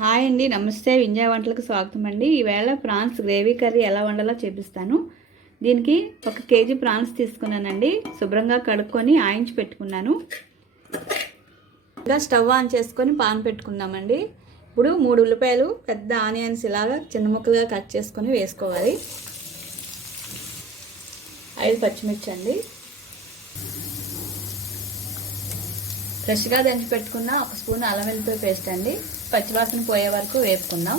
Hi అండి నమస్తే. వింజా వంటలకు స్వాగతం అండి. ఈవేళ ప్రాన్స్ గ్రేవీ కర్రీ ఎలా వండాలో చూపిస్తాను. దీనికి ఒక కేజీ ప్రాన్స్ తీసుకున్నానండి. శుభ్రంగా కడుక్కొని ఆయించి పెట్టుకున్నాను. ఇంకా స్టవ్ ఆన్ చేసుకొని పాన్ పెట్టుకుందామండి. ఇప్పుడు మూడు ఉల్లిపాయలు పెద్ద ఆనియన్స్ ఇలాగా చిన్న ముక్కలుగా కట్ చేసుకొని వేసుకోవాలి. ఐదు పచ్చిమిర్చి అండి. ఫ్రెష్గా దంచి పెట్టుకున్న ఒక స్పూన్ అల్లం వెల్లిపాయ పేస్ట్ అండి. పచ్చివాసన పోయే వరకు వేపుకుందాం.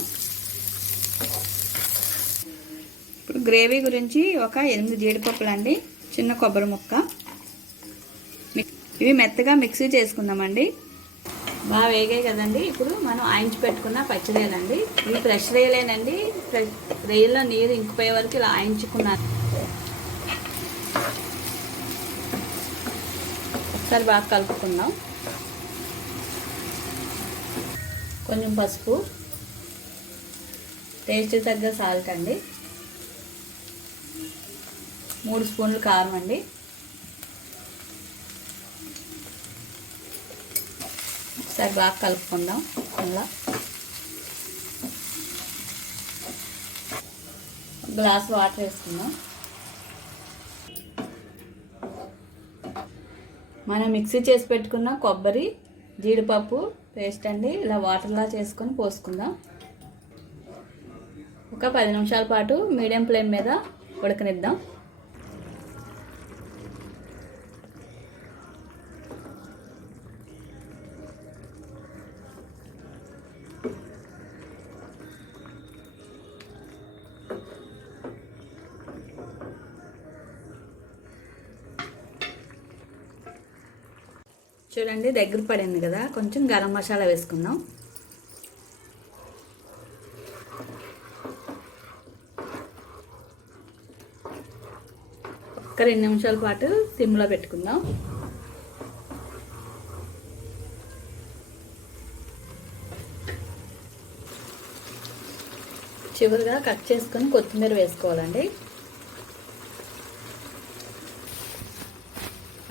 ఇప్పుడు గ్రేవీ గురించి ఒక ఎనిమిది జీడిపప్పులు అండి చిన్న కొబ్బరి ముక్క. ఇవి మెత్తగా మిక్సీ చేసుకుందామండి. బాగా వేగాయి కదండి. ఇప్పుడు మనం ఆయించి పెట్టుకున్న పచ్చిరేలండి ఇవి ఫ్రెష్ రేలేనండి రేల్లో నీరు ఇంకిపోయే వరకు ఇలా ఆయించుకున్నాను ఒకసారి బాగా కలుపుకుందాం. కొంచెం పసుపు. టేస్ట్ తగ్గ సాల్ట్ అండి. మూడు స్పూన్లు కారం అండి. ఒకసారి బాగా కలుపుకుందాం. అలా గ్లాస్ వాటర్ వేసుకుందాం. మనం మిక్సీ చేసి పెట్టుకున్న కొబ్బరి జీడిపప్పు పేస్ట్ అండి. ఇలా వాటర్లా చేసుకొని పోసుకుందాం. ఒక పది నిమిషాల పాటు మీడియం ఫ్లేమ్ మీద ఉడకనిద్దాం. చూడండి దగ్గర పడింది కదా. కొంచెం గరం మసాలా వేసుకుందాం. ఒక్క రెండు నిమిషాల పాటు సిమ్లో పెట్టుకుందాం. చివరిగా కట్ చేసుకొని కొత్తిమీర వేసుకోవాలండి.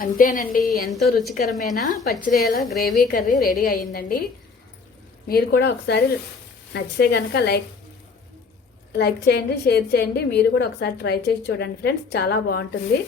అంతేనండి ఎంతో రుచికరమైన పచ్చిరేల గ్రేవీ కర్రీ రెడీ అయ్యిందండి. మీరు కూడా ఒకసారి నచ్చితే కనుక లైక్ లైక్ చేయండి షేర్ చేయండి. మీరు కూడా ఒకసారి ట్రై చేసి చూడండి ఫ్రెండ్స్ చాలా బాగుంటుంది.